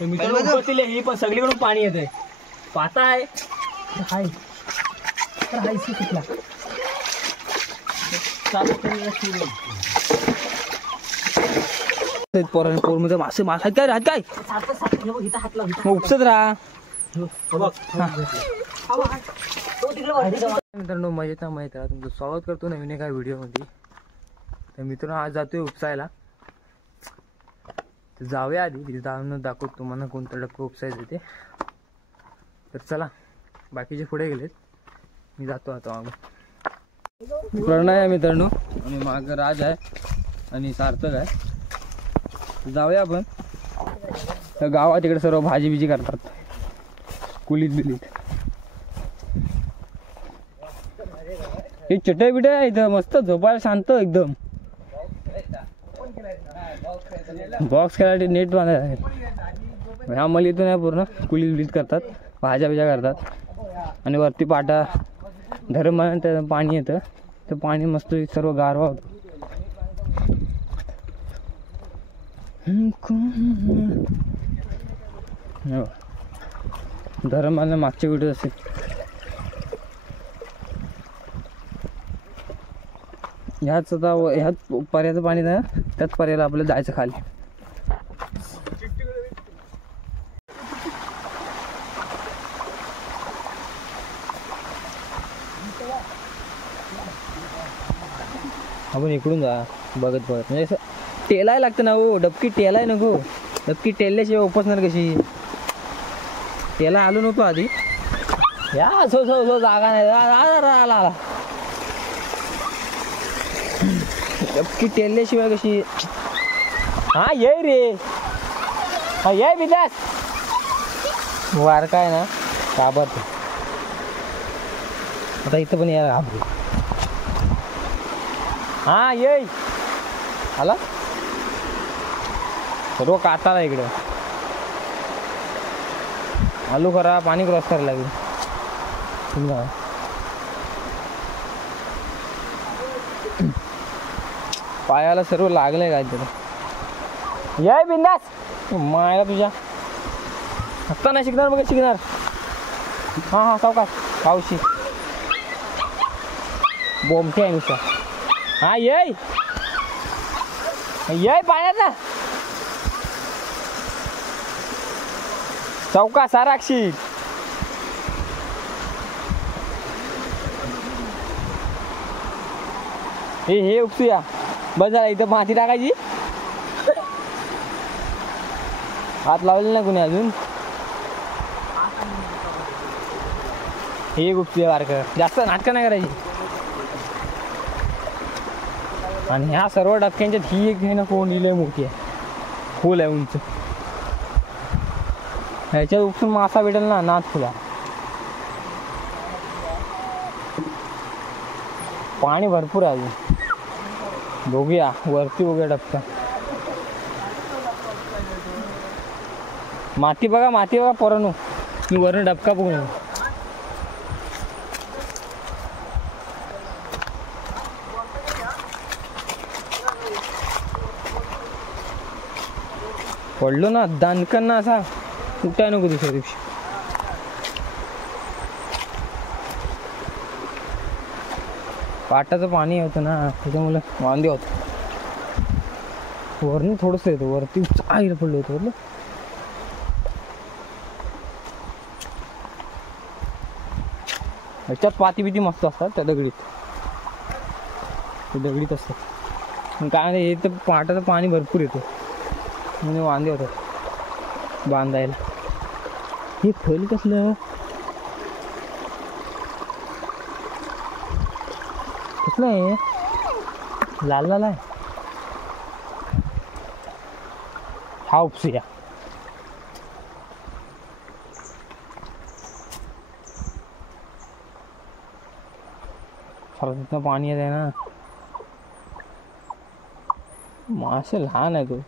मित्रांनो ही पण सगळीकडून पाणी येते पाता आहे हाय तर हायसी कुठला पोरमध्ये मासे मास आहेत काय राहत काय उपसत राहा मित्रांनो मजेत तुमचं स्वागत करतो नवीन एका व्हिडिओमध्ये. तर मित्रांनो आज जातोय उपसायला. तर जाऊया आधी तिथे जाऊन दाखवतो तुम्हाला कोणतं डबकं उपसायचं ते. तर चला बाकीचे पुढे गेलेत मी जातो आता मागं. प्रणय आहे मित्रांनो आणि मागं राज आहे आणि सार्थक आहे. जाऊया आपण. तर गावात इकडे सर्व भाजी बिजी करतात कुलीत बिलीत. हे चटई बिटई आहे इथं मस्त झोपायला शांत एकदम. बॉक्स खेळायला नेट बांधायला आहे. ह्या मलीतून आहे पूर्ण कुलीत बिलीत करतात भाज्या बिज्या करतात. आणि वरती पाटा धरम त्याचं पाणी येतं. तर पाणी मस्त सर्व गारवा होतं. धरमाला मागच्या व्हिडिओ असेल. ह्याच आता ह्याच पर्याचं पाणी ना त्याच पर्याला आपल्याला जायचं खाली. आपण इकडून जा बघत बघत म्हणजे असं टेलाय लागतं ना हो. डबकी टेलाय नको. डबकी टेलल्याशिवाय उपसणार कशी. टेला आलो नको आधी या सो जागा नाही आला. डबकी टेलल्याशिवाय कशी. हा ये रे हा ये विलास वार काय ना घाबरतो. आता इथं पण यायला घाबरू. हा ये आला सर्व काताला इकडं आलू करा पाणी क्रॉस करायला लागेल. पायाला सर्व लागलंय काय तरी. याय बिंदास मायला तुझ्या आत्ता नाही शिकणार मग शिकणार. हां हां सावकाश पावशी बोमटे आहे नुसता. हा येय येय पाण्याचा चौका साराक्षी. हे उपसूया बस झाला. इथं माती टाकायची. हात लावलेला नाही कुणी अजून. हे उपसूया बारकं जास्त नाटकं नाही करायची. आणि ह्या सर्व डबक्यांच्यात ही एक आहे ना कोण दिले मोठी आहे फुल आहे उंच. ह्याच्यात उपसून मासा भेटेल ना नाथ फुला. पाणी भरपूर आहे अजून. बघूया वरती बघूया डबका. माती बघा पोरांनो. मी वरून डबका बघून पडलो ना दानकन ना असा उठाय नको दुसऱ्या दिवशी. पाटाचं पाणी होतं ना त्याच्यामुळे वांदे होत. वरती थोडंसं येतं वरती चांगलं पडलं होतं बरं. ह्याच्यात पाती बिती मस्त असतात त्या दगडीत. ते दगडीत असतात काय नाही. हे तर पाटाचं पाणी भरपूर येतं म्हणजे वांदे होतात बांधायला. हे फल कसलं कसलं आहे लाल लाल आहे. हा उपसूया. खरं तिथनं पाणी येत आहे ना. मासे लहान आहे तो.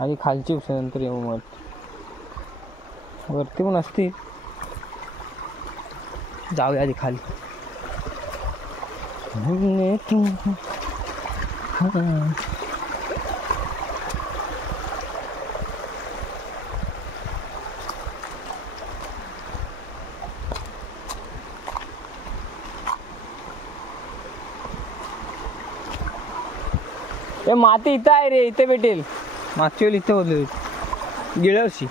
आधी खालची उपसूनंतर येऊ मग वरती पण असते. जाऊया आधी खाली. ए माती इथं आहे रे, इथे भेटेल. मागच्या वेळी इथे होते गेल्या वर्षी.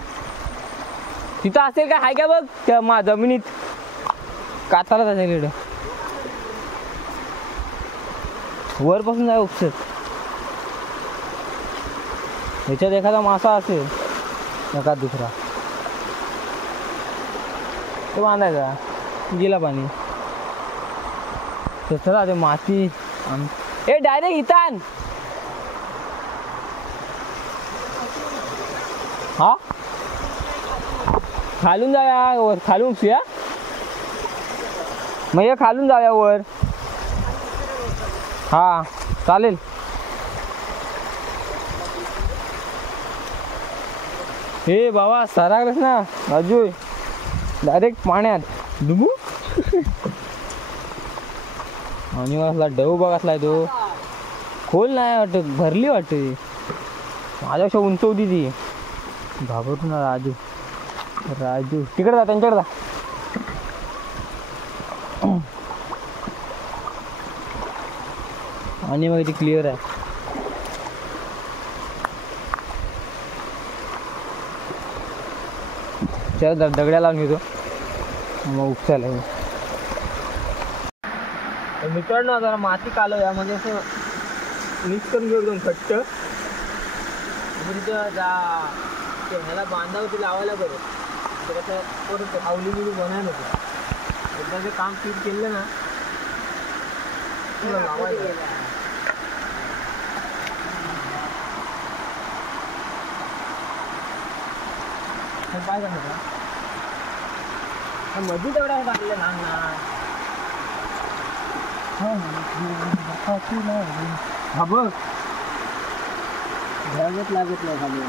तिथं असेल का? हाय का बघ त्या जमिनीत काताला त्याच्याकडे वरपासून जाय उपसत. ह्याच्यात एखादा मासा असेल एखादा दुसरा तो बांधायचा, गेला पाणी. चला ते माती ए डायरेक्ट इथं आण. हा खालून जाऊया वर, खालून उपसूया. मग हे खालून जाऊया वर. हा चालेल. हे बाबा सरागलस ना राजू, डायरेक्ट पाण्यात डुबू. आणि वाटला डव बघ असलाय तो. खोल नाही वाटत, भरली वाटते. माझ्यापेक्षा उंच होती ती. घाबरतो ना राजू. राजू तिकडे जा, त्यांच्याकडे जा. आणि मग ती क्लिअर आहे. चल दगड्या लावून घेतो मग उपसायला. मित्रांनो जरा माती कालव यामध्ये असं मिक्स करून घेऊ एकदम घट्ट. ह्याला बांधावरती लावायला बरं. तर असं परत आवली बिली बनायला नको. एकदा ते काम फिट केलं ना तुला लावायला. काय करायचं मध्ये तेवढा टाकले लहान हा बघ लागत लागत नाही खाली.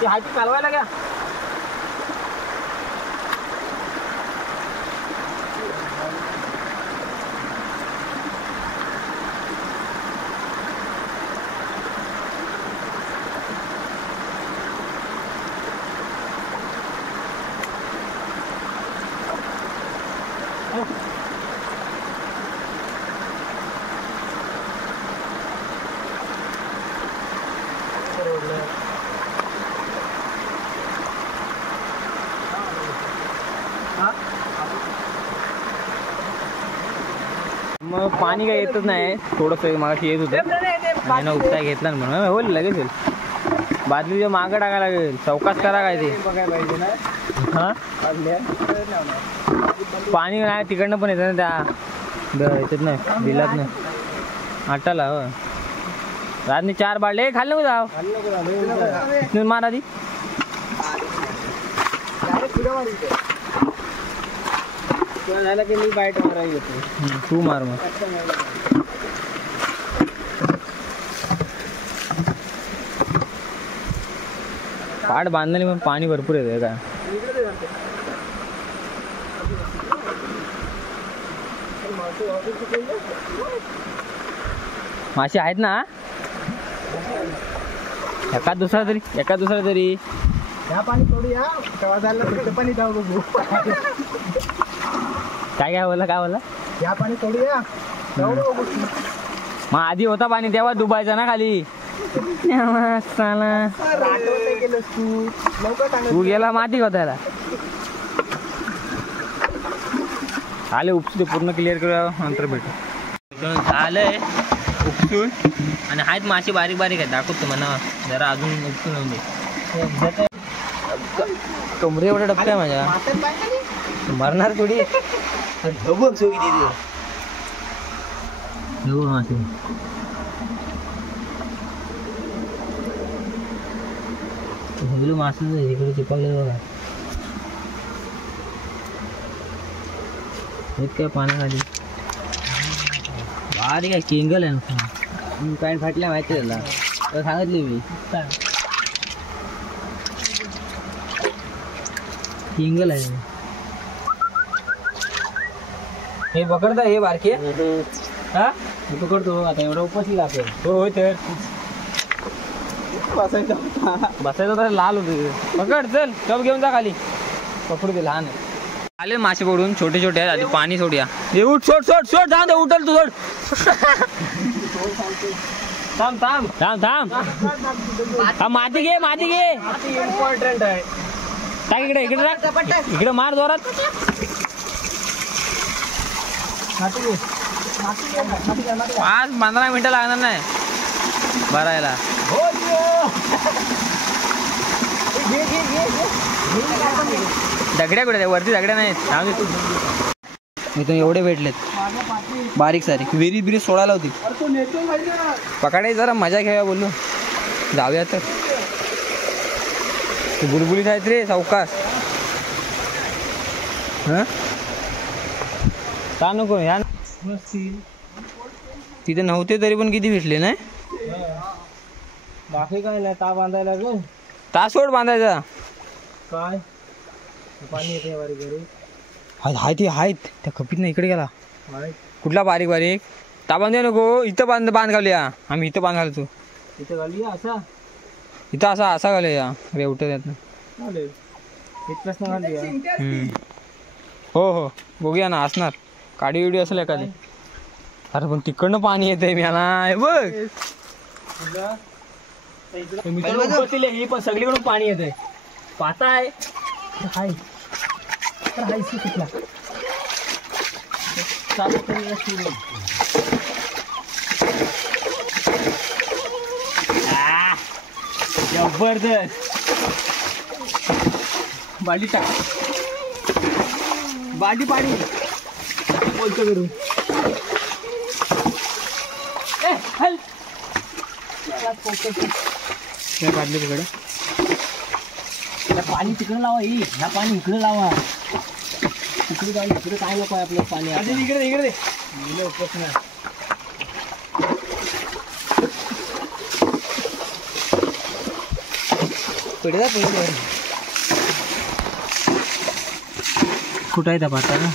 ती हाती कालवायला घ्या. मग पाणी काय येतच नाही. थोडंसं मागाशी येत होतं, उपचार घेतला ना म्हणून होईल लगेच होईल. बादलीच्या मागं टाकायला लागेल. चौकास करा काय ते. हां पाणी नाही तिकडनं पण येतं ना त्या याच्यात नाही बिलात नाही आटाला. हो रातनी 4 बाटले खाल्लं जाव मार आधी. झालं की मी बाईट मारायला येतो. तू मार मग. पाट बांधले पण पाणी भरपूर येते काय. मासे आहेत ना एका दुसरा तरी. या पाणी सोडूया तेव्हा झालं पाणी जाऊ बघू. काय बोला या पाणी सोडूया मग आधी होता पाणी तेव्हा डुबायचा ना खाली. तू गेला माती होतायला. आले उपसून पूर्ण क्लिअर करूया नंतर भेटू. झालंय उपसून आणि आहेत मासे बारीक बारीक आहेत. दाखवतो म्हणा जरा अजून उपसून होऊन दे. कमरे एवढा डबका आहे माझ्या. मरणार थोडी. होईल मासे इकडे चिपकले बघा. हेच काय पाण्याखाली बारीक आहे केंगल आहे. पॅन्ट फाटल्या माहिती त्याला तर सांगितली मी. केंगल आहे हे. पकडता हे बारके. हा मी पकडतो आता. एवढा उपसली आपल्याला. हो तर बसायचं तर लाल होते. पकड चल टप घेऊन जा खाली. पकडू दे लहान आहे. आले मासे पकडून छोटे छोटे आहेत. आधी पाणी सोडूया. हे उठ सोड सोड सोड. थांब उठल तू सोड. थांब थांब थांब थांब. माती घे माती घे. इम्पॉर्टंट आहे. टाक इकडे इकडे इकडे मार जोरात. 5-15 मिनिटं लागणार नाही भरायला. दगड्या कुठे वरती दगड्या नाहीत. मी तर एवढे भेटलेत बारीक सारी. विहिरीत बिरीत सोडायला होती. पकडायची जरा मजा घ्याव्या बोललो. जाऊया तर. बुलबुलीत आहेत रे सावकाश. का नको ह्या तिथे नव्हते तरी पण किती भेटले नाही. बाकी काय नाही. ता बांधायला ग तासोड बांधायचा काय पाणी येते बारीक घरी. हाय ते आहेत त्या खपीत नाही. इकडे गेला कुठला बारीक बारीक. ता बांधूया नको. इथं बांध घालूया. आम्ही इथं बांध घालतो. इथे घालूया असा. इथं असा घालूया रेवट त्यातनं. इथलंच ना घालूया. हो हो बघूया ना. असणार काडी विडी असेल एखादी. अरे पण तिकडनं पाणी येतंय मला बघ. ही पण सगळीकडून पाणी येतंय. पाता आहे हाय तर हायसी कुठला चालू करूया सुरू. जबरदस्त. बाली टाक. बाली पाणी बोलतो करू. हल काढले तिकडे. पाणी तिकडे लावा. ही ह्या पाणी इकडे लावा. इकडे जाऊन इकडे काय नको आहे आपलं पाणी. इकडे इकडे कुठं आहे त्या पाता ना.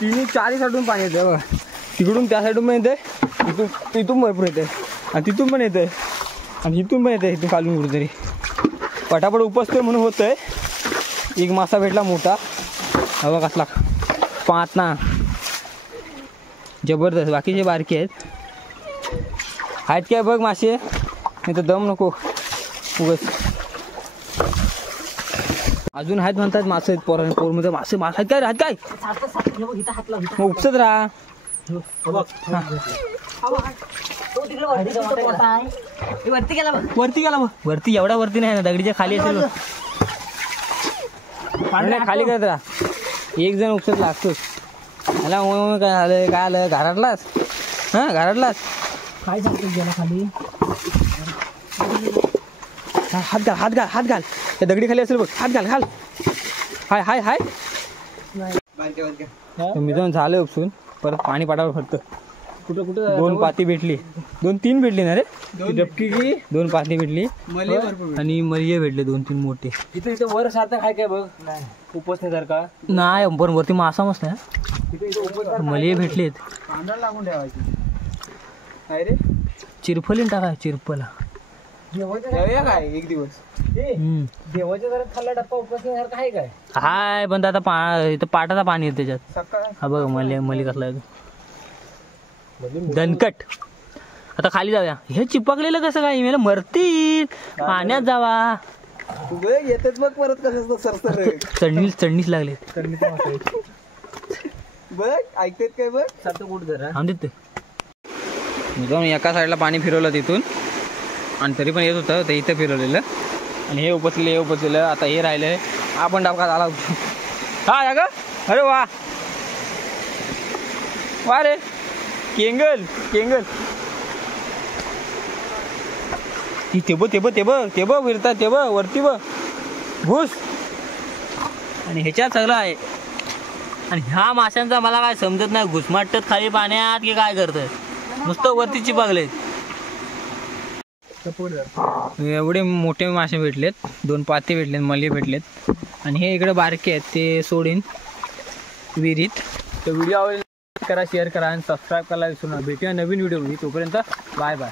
3-4 साईडून पाणी येते बघा. तिकडून त्या साईडून पण येते. इथून भरपूर येते आणि तिथून पण येते आणि इथून पण येते. इथून खालून कुठेतरी पटापट उपसतोय म्हणून होतंय. एक मासा भेटला मोठा. हवा कसला पाच ना जबरदस्त. बाकीचे बारके आहेत काय बघ मासे. नाही तर दम नको उगस. अजून आहेत म्हणतात मासे आहेत. पोरमध्ये मासे आहेत काय आहेत काय. मग उपसत राहा. वरती गेला मग. वरती एवढा वरती नाही ना. दगडीच्या खाली असेल. खाली करत राहा. एक जण उपसत लागतोच. मला काय झालं काय आलं घरातलाच. घरातलाच काय सांगतो गेला खाली. हात घाल हात घाल हात घाल. त्या दगडी खाली असेल बघ. हात घाल घाल. हाय हाय हाय. मी जाऊन झालं उपसून. परत पाणी पाटावर फक्त. कुठं कुठं 2 पाती भेटली. 2-3 भेटली ना रे. डबकी की 2 पाती भेटली आणि मलिये भेटले 2-3 मोठे. इथे इथे वर सारखं काय काय बघ. उपसण्यासारखा नाही पण वरती मासा मस्त आहे. मलिये भेटलेत. कांदा लागून ठेवायची. काय रे चिरफलीन टाका चिरफला. देवाच्या काय एक दिवस देवाच्या घरात खाल्ला डप्पा उपसण्यासारखा आहे काय. हाय पण आता इथं पाटाचा पाणी येतं त्याच्यात. सकाळ हा बघ मली कसला आहे दणकट. आता खाली जाऊया. हे चिपकलेलं कसं काय. मला मरतील. पाण्यात जावा. येतेच बघ परत कसं सरसर. चढणीच लागले. बघ ऐकतेत काय बघ. सात कुठ जरा आमच्यात ते जाऊन एका साईडला पाणी फिरवलं तिथून आणि तरी पण येत होतं. ते इथं फिरवलेलं आणि हे उपसलेलं. आता हे राहिलंय. आपण डाबका झाला. हा का. अरे वा वा रे. केंगल ते बघ विरता ते बघ वरती बघ घुस. आणि ह्याच्यात सगळं आहे. आणि ह्या माशांचा मला काय समजत नाही, घुसमाटत खाली पाण्यात की काय करतात, नुसतं वरती चिपकलेत. एवढे मोठे मासे भेटलेत, 2 पाते भेटलेत, मले भेटलेत. आणि हे इकडे बारके आहेत ते सोडीन विहिरीत. तर व्हिडिओ आवडला करा, शेअर करा आणि सबस्क्राईब करायला विसरू नका. भेटूया नवीन व्हिडिओ. तोपर्यंत बाय बाय.